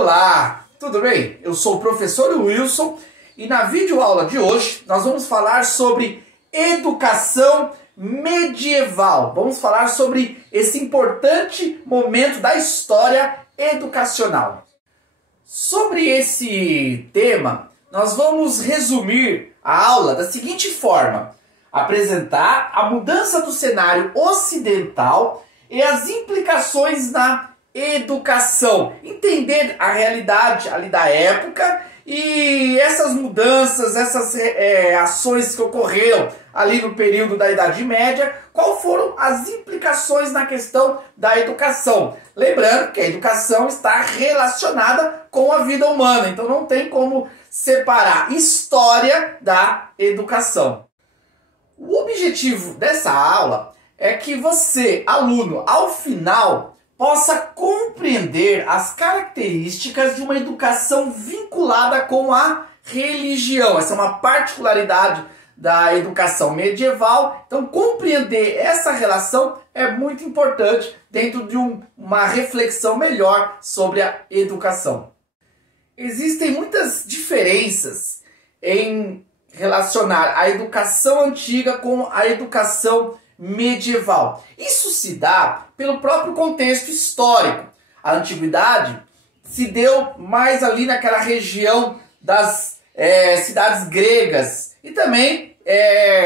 Olá, tudo bem? Eu sou o professor Wilson e na videoaula de hoje nós vamos falar sobre educação medieval. Vamos falar sobre esse importante momento da história educacional. Sobre esse tema, nós vamos resumir a aula da seguinte forma: apresentar a mudança do cenário ocidental e as implicações na educação, entender a realidade ali da época e essas mudanças, essas ações que ocorreram ali no período da Idade Média, quais foram as implicações na questão da educação. Lembrando que a educação está relacionada com a vida humana, então não tem como separar história da educação. O objetivo dessa aula é que você, aluno, ao final, possa compreender as características de uma educação vinculada com a religião. Essa é uma particularidade da educação medieval. Então, compreender essa relação é muito importante dentro de uma reflexão melhor sobre a educação. Existem muitas diferenças em relacionar a educação antiga com a educação medieval. Isso se dá pelo próprio contexto histórico. A antiguidade se deu mais ali naquela região das cidades gregas e também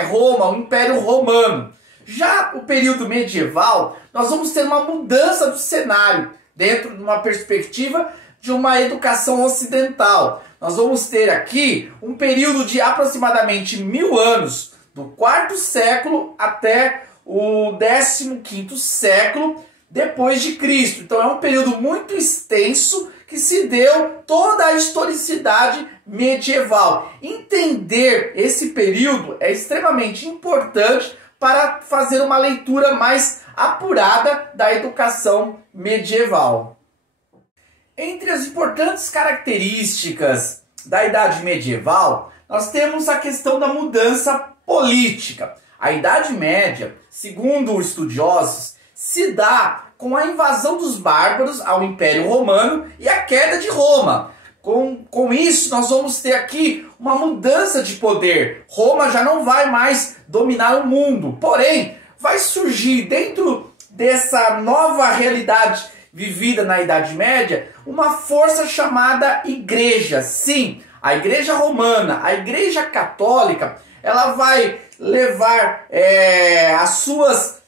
Roma, o Império Romano. Já o período medieval, nós vamos ter uma mudança do cenário dentro de uma perspectiva de uma educação ocidental. Nós vamos ter aqui um período de aproximadamente 1000 anos, do quarto século até o 15º século depois de Cristo. Então é um período muito extenso que se deu toda a historicidade medieval. Entender esse período é extremamente importante para fazer uma leitura mais apurada da educação medieval. Entre as importantes características da Idade Medieval, nós temos a questão da mudança política. A Idade Média, segundo estudiosos, se dá com a invasão dos bárbaros ao Império Romano e a queda de Roma. Com isso, nós vamos ter aqui uma mudança de poder. Roma já não vai mais dominar o mundo. Porém, vai surgir dentro dessa nova realidade vivida na Idade Média uma força chamada Igreja. Sim, a Igreja Romana, a Igreja Católica, ela vai levar as suas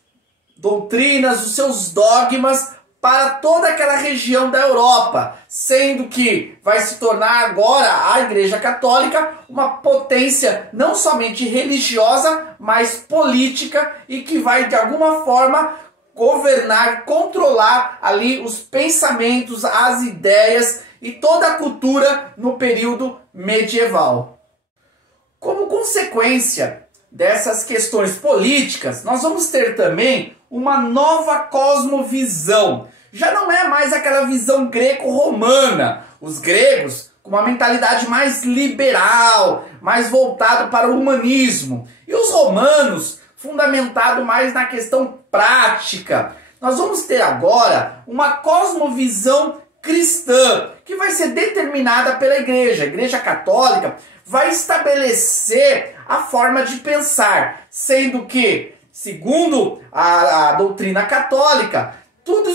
doutrinas, os seus dogmas para toda aquela região da Europa, sendo que vai se tornar agora a Igreja Católica uma potência não somente religiosa, mas política e que vai de alguma forma governar, controlar ali os pensamentos, as ideias e toda a cultura no período medieval. Como consequência dessas questões políticas, nós vamos ter também uma nova cosmovisão. Já não é mais aquela visão greco-romana. Os gregos com uma mentalidade mais liberal, mais voltado para o humanismo. E os romanos fundamentado mais na questão prática. Nós vamos ter agora uma cosmovisão cristã, que vai ser determinada pela Igreja. A Igreja Católica vai estabelecer a forma de pensar, sendo que, segundo a doutrina católica, tudo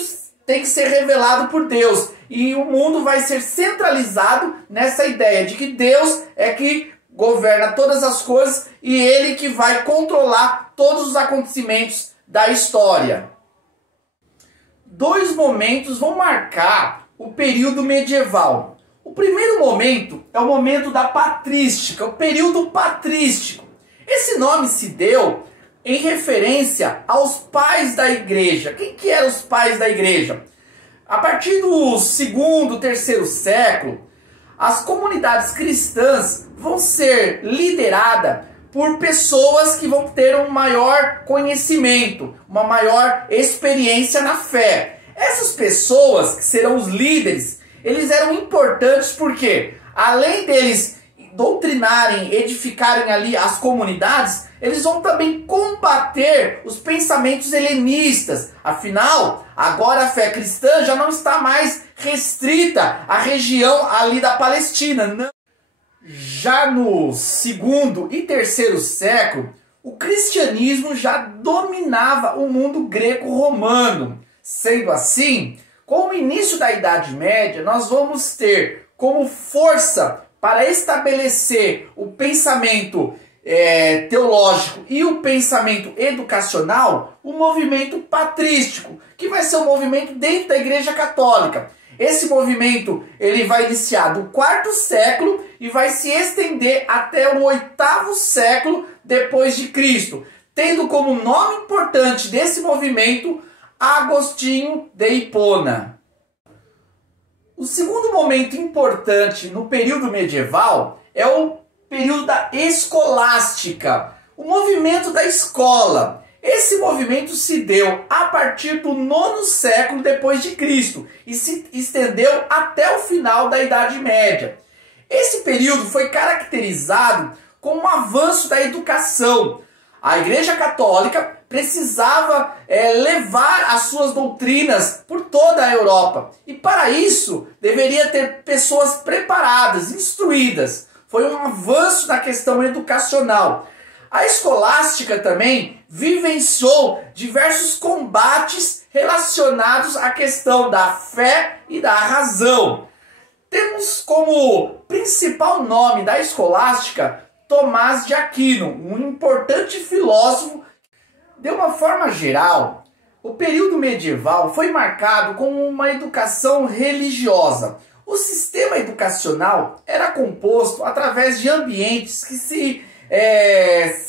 tem que ser revelado por Deus. E o mundo vai ser centralizado nessa ideia de que Deus é que governa todas as coisas e Ele que vai controlar todos os acontecimentos da história. Dois momentos vão marcar o período medieval. O primeiro momento é o momento da patrística, o período patrístico. Esse nome se deu em referência aos pais da igreja. Quem que eram os pais da igreja? A partir do 2º, 3º século, as comunidades cristãs vão ser lideradas por pessoas que vão ter um maior conhecimento, uma maior experiência na fé. Essas pessoas, que serão os líderes, eles eram importantes porque, além deles doutrinarem, edificarem ali as comunidades, eles vão também combater os pensamentos helenistas. Afinal, agora a fé cristã já não está mais restrita à região ali da Palestina. Já no segundo e terceiro século, o cristianismo já dominava o mundo greco-romano. Sendo assim, com o início da Idade Média, nós vamos ter como força para estabelecer o pensamento teológico e o pensamento educacional, o movimento patrístico, que vai ser um movimento dentro da Igreja Católica. Esse movimento ele vai iniciar do quarto século e vai se estender até o oitavo século depois de Cristo, tendo como nome importante desse movimento Agostinho de Hipona. O segundo momento importante no período medieval é o período da escolástica, o movimento da escola. Esse movimento se deu a partir do nono século depois de Cristo e se estendeu até o final da Idade Média. Esse período foi caracterizado com um avanço da educação. A Igreja Católica precisava levar as suas doutrinas por toda a Europa. E para isso, deveria ter pessoas preparadas, instruídas. Foi um avanço na questão educacional. A escolástica também vivenciou diversos combates relacionados à questão da fé e da razão. Temos como principal nome da escolástica Tomás de Aquino, um importante filósofo. De uma forma geral, o período medieval foi marcado com uma educação religiosa. O sistema educacional era composto através de ambientes que se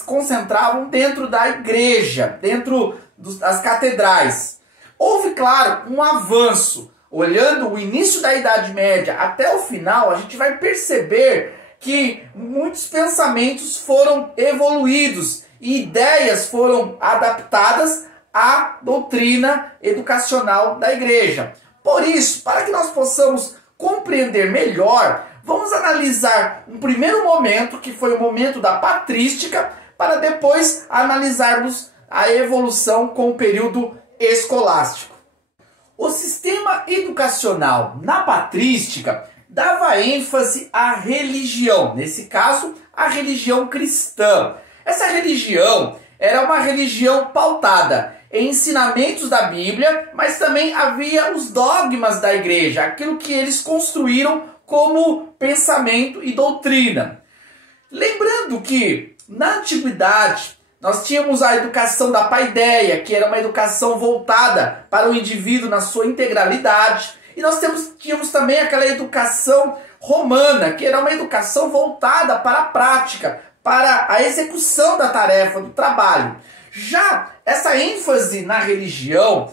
concentravam dentro da igreja, dentro das catedrais. Houve, claro, um avanço. Olhando o início da Idade Média até o final, a gente vai perceber que muitos pensamentos foram evoluídos e ideias foram adaptadas à doutrina educacional da igreja. Por isso, para que nós possamos compreender melhor, vamos analisar um primeiro momento, que foi o momento da patrística, para depois analisarmos a evolução com o período escolástico. O sistema educacional na patrística dava ênfase à religião, nesse caso, a religião cristã. Essa religião era uma religião pautada em ensinamentos da Bíblia, mas também havia os dogmas da igreja, aquilo que eles construíram como pensamento e doutrina. Lembrando que, na antiguidade, nós tínhamos a educação da paideia, que era uma educação voltada para o indivíduo na sua integralidade, e nós tínhamos também aquela educação romana, que era uma educação voltada para a prática, para a execução da tarefa, do trabalho. Já essa ênfase na religião,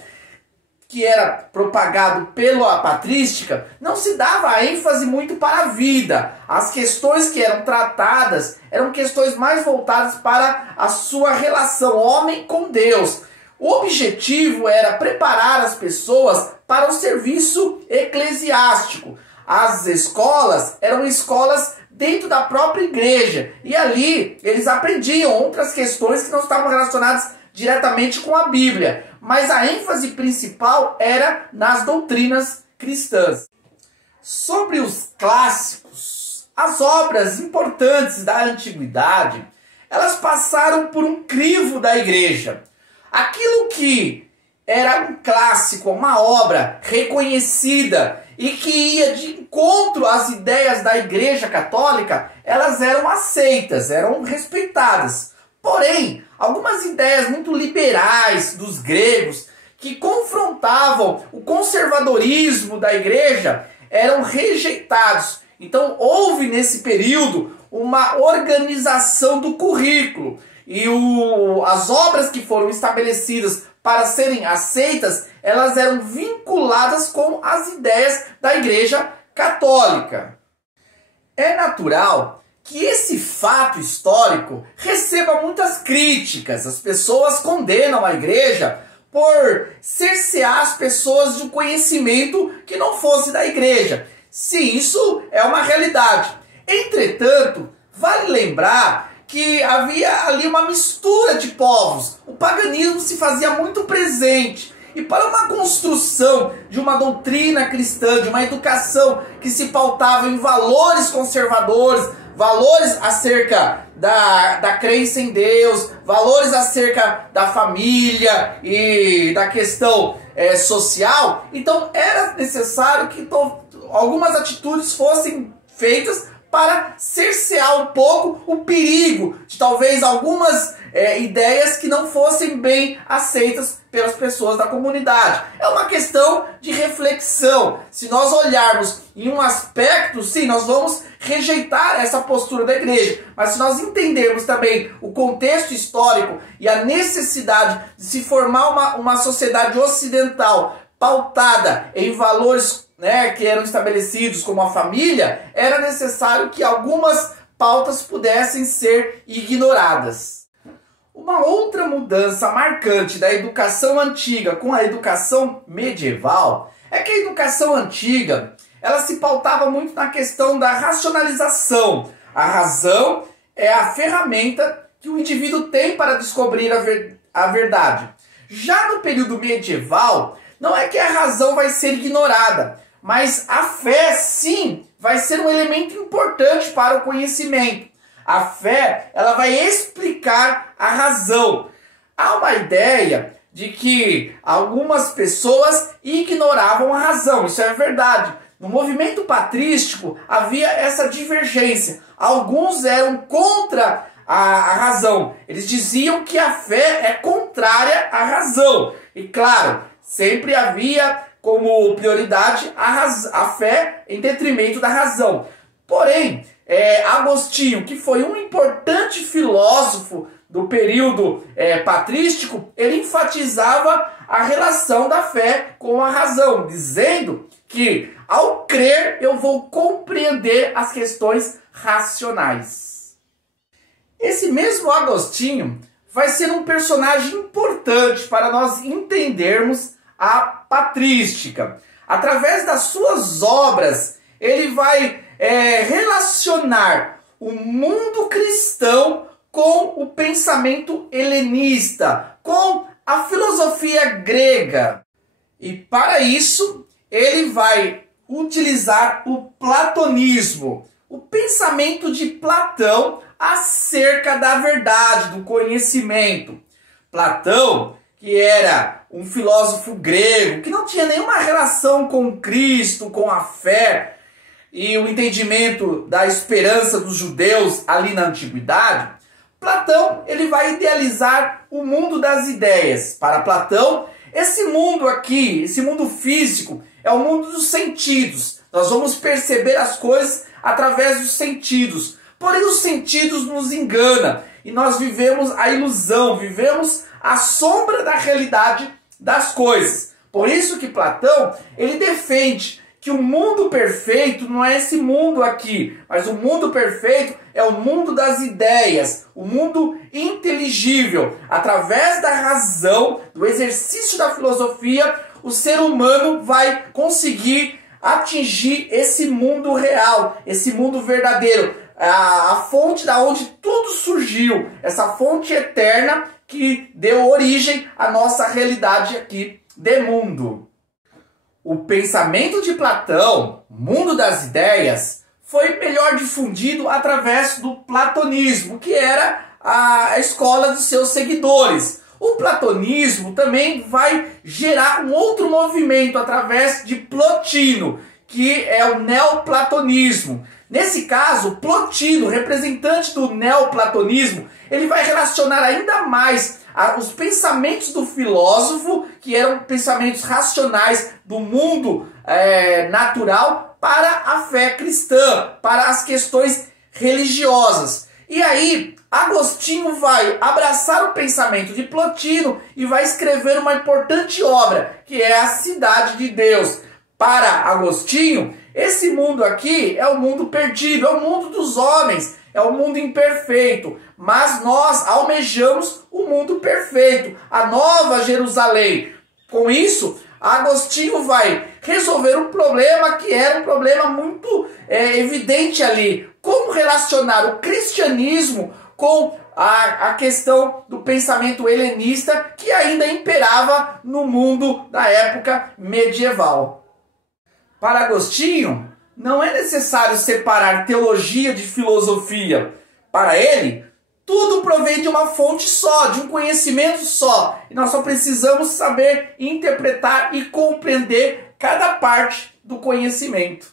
que era propagado pela patrística, não se dava ênfase muito para a vida. As questões que eram tratadas eram questões mais voltadas para a sua relação homem com Deus. O objetivo era preparar as pessoas para o serviço eclesiástico. As escolas eram escolas dentro da própria igreja. E ali eles aprendiam outras questões que não estavam relacionadas diretamente com a Bíblia. Mas a ênfase principal era nas doutrinas cristãs. Sobre os clássicos, as obras importantes da antiguidade, elas passaram por um crivo da igreja. Aquilo que era um clássico, uma obra reconhecida e que ia de encontro às ideias da Igreja Católica, elas eram aceitas, eram respeitadas. Porém, algumas ideias muito liberais dos gregos, que confrontavam o conservadorismo da igreja, eram rejeitados. Então houve nesse período uma organização do currículo. E as obras que foram estabelecidas para serem aceitas, elas eram vinculadas com as ideias da Igreja Católica. É natural que esse fato histórico receba muitas críticas. As pessoas condenam a Igreja por cercear as pessoas de um conhecimento que não fosse da Igreja. Sim, isso é uma realidade. Entretanto, vale lembrar que havia ali uma mistura de povos. O paganismo se fazia muito presente. e para uma construção de uma doutrina cristã, de uma educação que se pautava em valores conservadores, valores acerca da crença em Deus, valores acerca da família e da questão social. Então era necessário que algumas atitudes fossem feitas para cercear um pouco o perigo de talvez algumas ideias que não fossem bem aceitas pelas pessoas da comunidade. É uma questão de reflexão. Se nós olharmos em um aspecto, sim, nós vamos rejeitar essa postura da igreja. Mas se nós entendermos também o contexto histórico e a necessidade de se formar uma sociedade ocidental pautada em valores que eram estabelecidos como a família, era necessário que algumas pautas pudessem ser ignoradas. Uma outra mudança marcante da educação antiga com a educação medieval é que a educação antiga ela se pautava muito na questão da racionalização. A razão é a ferramenta que o indivíduo tem para descobrir a verdade. Já no período medieval, não é que a razão vai ser ignorada, mas a fé, sim, vai ser um elemento importante para o conhecimento. A fé, ela vai explicar a razão. Há uma ideia de que algumas pessoas ignoravam a razão. Isso é verdade. No movimento patrístico havia essa divergência. Alguns eram contra a razão. Eles diziam que a fé é contrária à razão. E claro, sempre havia como prioridade a fé em detrimento da razão. Porém, Agostinho, que foi um importante filósofo do período patrístico, ele enfatizava a relação da fé com a razão, dizendo que ao crer eu vou compreender as questões racionais. Esse mesmo Agostinho vai ser um personagem importante para nós entendermos a patrística. Através das suas obras, ele vai relacionar o mundo cristão com o pensamento helenista, com a filosofia grega. E para isso, ele vai utilizar o platonismo, o pensamento de Platão acerca da verdade, do conhecimento. Platão, que era um filósofo grego, que não tinha nenhuma relação com Cristo, com a fé e o entendimento da esperança dos judeus ali na antiguidade, Platão ele vai idealizar o mundo das ideias. Para Platão, esse mundo aqui, esse mundo físico, é o mundo dos sentidos. Nós vamos perceber as coisas através dos sentidos. Porém, os sentidos nos enganam e nós vivemos a ilusão, vivemos a sombra da realidade das coisas. Por isso que Platão ele defende que o mundo perfeito não é esse mundo aqui, mas o mundo perfeito é o mundo das ideias, o mundo inteligível. Através da razão, do exercício da filosofia, o ser humano vai conseguir atingir esse mundo real, esse mundo verdadeiro, a fonte da onde tudo surgiu, essa fonte eterna que deu origem à nossa realidade aqui de mundo. O pensamento de Platão, mundo das ideias, foi melhor difundido através do platonismo, que era a escola dos seus seguidores. O platonismo também vai gerar um outro movimento através de Plotino, que é o neoplatonismo. Nesse caso, Plotino, representante do neoplatonismo, ele vai relacionar ainda mais os pensamentos do filósofo, que eram pensamentos racionais do mundo natural, para a fé cristã, para as questões religiosas. E aí, Agostinho vai abraçar o pensamento de Plotino e vai escrever uma importante obra, que é a Cidade de Deus. Para Agostinho, esse mundo aqui é o mundo perdido, é o mundo dos homens, é o mundo imperfeito. Mas nós almejamos o mundo perfeito, a nova Jerusalém. Com isso, Agostinho vai resolver um problema que era um problema muito evidente ali. Como relacionar o cristianismo com a questão do pensamento helenista que ainda imperava no mundo da época medieval. Para Agostinho, não é necessário separar teologia de filosofia. Para ele, tudo provém de uma fonte só, de um conhecimento só. E nós só precisamos saber interpretar e compreender cada parte do conhecimento.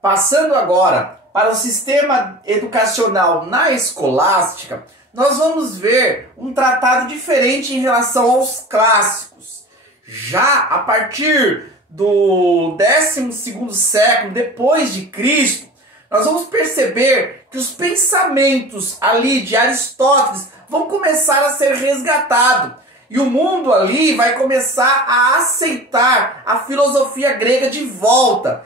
Passando agora para o sistema educacional na escolástica, nós vamos ver um tratado diferente em relação aos clássicos. Já a partir do 12º século depois de Cristo, nós vamos perceber que os pensamentos ali de Aristóteles vão começar a ser resgatados. E o mundo ali vai começar a aceitar a filosofia grega de volta.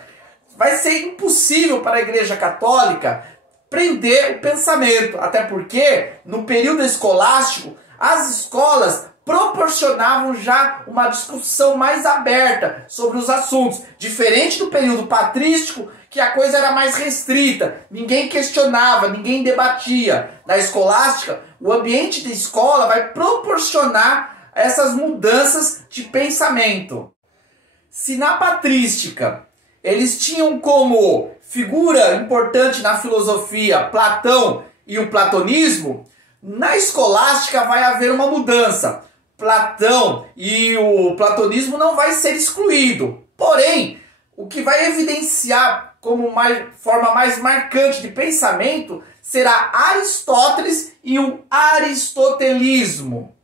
Vai ser impossível para a Igreja Católica prender o pensamento, até porque no período escolástico as escolas proporcionavam já uma discussão mais aberta sobre os assuntos, diferente do período patrístico, que a coisa era mais restrita, ninguém questionava, ninguém debatia. Na escolástica, o ambiente da escola vai proporcionar essas mudanças de pensamento. Se na patrística eles tinham como figura importante na filosofia Platão e o platonismo, na escolástica vai haver uma mudança. Platão e o platonismo não vai ser excluído. Porém, o que vai evidenciar como forma mais marcante de pensamento será Aristóteles e o aristotelismo.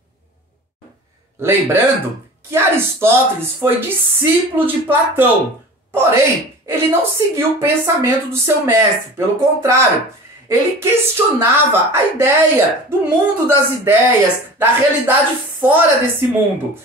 Lembrando que Aristóteles foi discípulo de Platão. Porém, ele não seguiu o pensamento do seu mestre, pelo contrário, ele questionava a ideia do mundo das ideias, da realidade fora desse mundo.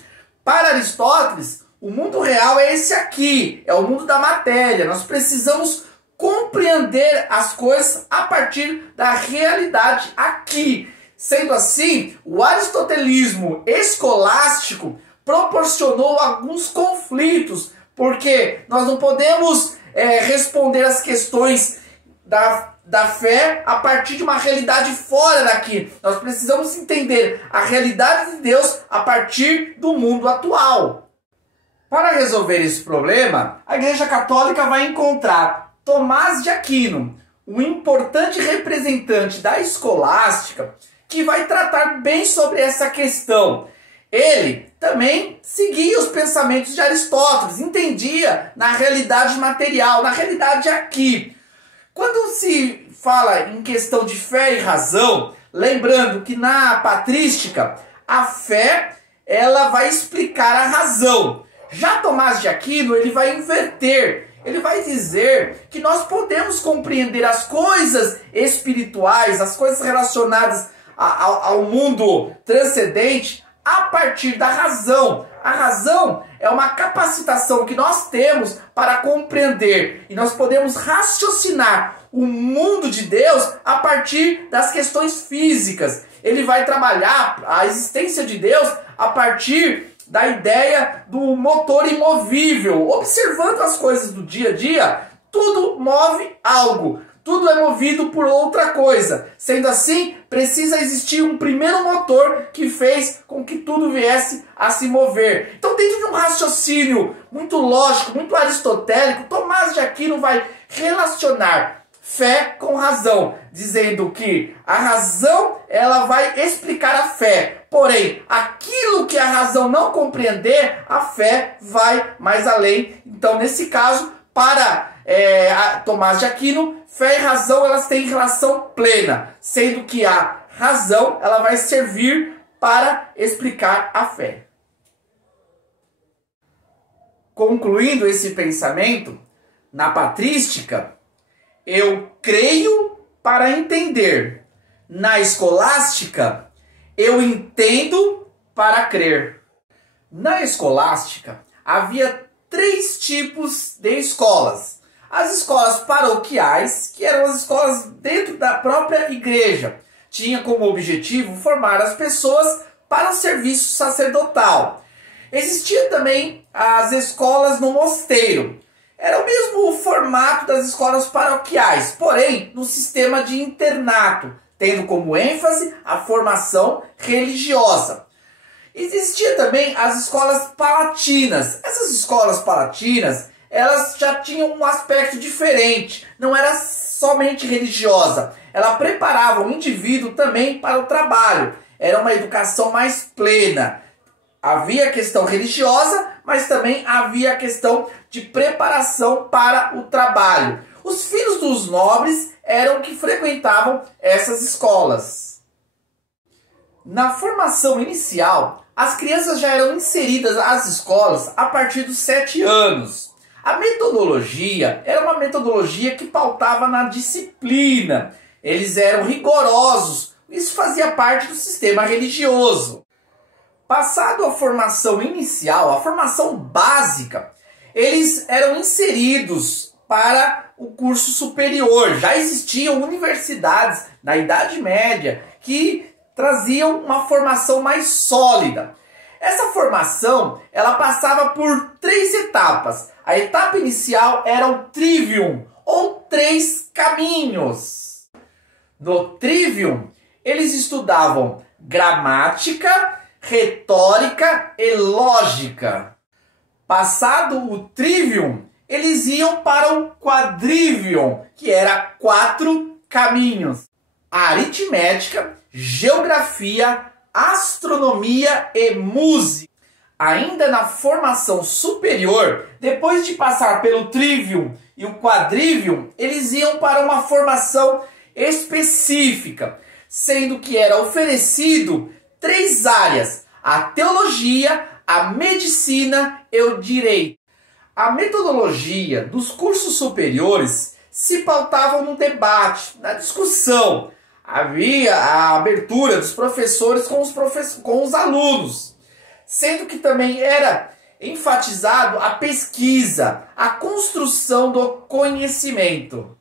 Para Aristóteles, o mundo real é esse aqui, é o mundo da matéria. Nós precisamos compreender as coisas a partir da realidade aqui. Sendo assim, o aristotelismo escolástico proporcionou alguns conflitos, porque nós não podemos responder as questões da fé a partir de uma realidade fora daqui. Nós precisamos entender a realidade de Deus a partir do mundo atual. Para resolver esse problema, a Igreja Católica vai encontrar Tomás de Aquino, um importante representante da escolástica, que vai tratar bem sobre essa questão. Ele também seguia os pensamentos de Aristóteles, entendia na realidade material, na realidade aqui. Quando se fala em questão de fé e razão, lembrando que na patrística, a fé ela vai explicar a razão. Já Tomás de Aquino, ele vai inverter, ele vai dizer que nós podemos compreender as coisas espirituais, as coisas relacionadas ao mundo transcendente, a partir da razão. A razão é uma capacitação que nós temos para compreender. E nós podemos raciocinar o mundo de Deus a partir das questões físicas. Ele vai trabalhar a existência de Deus a partir da ideia do motor imovível. Observando as coisas do dia a dia, tudo move algo. Tudo é movido por outra coisa. Sendo assim, precisa existir um primeiro motor que fez com que tudo viesse a se mover. Então, dentro de um raciocínio muito lógico, muito aristotélico, Tomás de Aquino vai relacionar fé com razão, dizendo que a razão ela vai explicar a fé. Porém, aquilo que a razão não compreender, a fé vai mais além. Então, nesse caso, para Tomás de Aquino, fé e razão elas têm relação plena, sendo que a razão ela vai servir para explicar a fé. Concluindo esse pensamento, na patrística, eu creio para entender. Na escolástica, eu entendo para crer. Na escolástica, havia 3 tipos de escolas. As escolas paroquiais, que eram as escolas dentro da própria igreja, tinha como objetivo formar as pessoas para o serviço sacerdotal. Existia também as escolas no mosteiro. Era o mesmo formato das escolas paroquiais, porém no sistema de internato. tendo como ênfase a formação religiosa. Existia também as escolas palatinas. Essas escolas palatinas, elas já tinham um aspecto diferente, não era somente religiosa. Ela preparava o indivíduo também para o trabalho. Era uma educação mais plena. Havia a questão religiosa, mas também havia a questão de preparação para o trabalho. Os filhos dos nobres eram que frequentavam essas escolas. Na formação inicial, as crianças já eram inseridas às escolas a partir dos 7 anos. A metodologia era uma metodologia que pautava na disciplina. Eles eram rigorosos. Isso fazia parte do sistema religioso. Passado a formação inicial, a formação básica, eles eram inseridos para o curso superior. Já existiam universidades na Idade Média que traziam uma formação mais sólida. Essa formação, ela passava por 3 etapas. A etapa inicial era o trivium, ou 3 caminhos. No trivium, eles estudavam gramática, retórica e lógica. Passado o trivium, eles iam para o quadrivium, que era 4 caminhos. A aritmética, geografia, astronomia e música. Ainda na formação superior, depois de passar pelo trivium e o quadrivium, eles iam para uma formação específica, sendo que era oferecido 3 áreas: a teologia, a medicina e o direito. A metodologia dos cursos superiores se pautava no debate, na discussão. Havia a abertura dos professores com os alunos, sendo que também era enfatizado a pesquisa, a construção do conhecimento.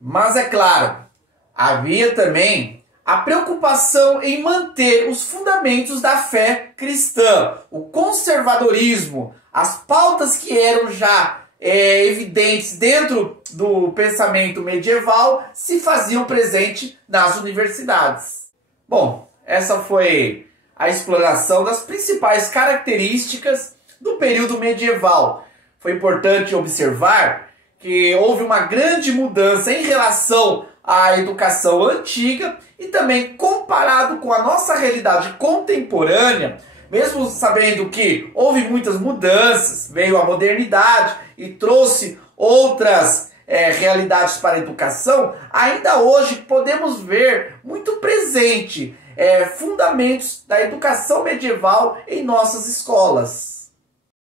Mas é claro, havia também a preocupação em manter os fundamentos da fé cristã, o conservadorismo, as pautas que eram já evidentes dentro do pensamento medieval se faziam presente nas universidades. Bom, essa foi a exploração das principais características do período medieval. Foi importante observar que houve uma grande mudança em relação à educação antiga e também comparado com a nossa realidade contemporânea, mesmo sabendo que houve muitas mudanças, veio a modernidade e trouxe outras realidades para a educação, ainda hoje podemos ver muito presente fundamentos da educação medieval em nossas escolas.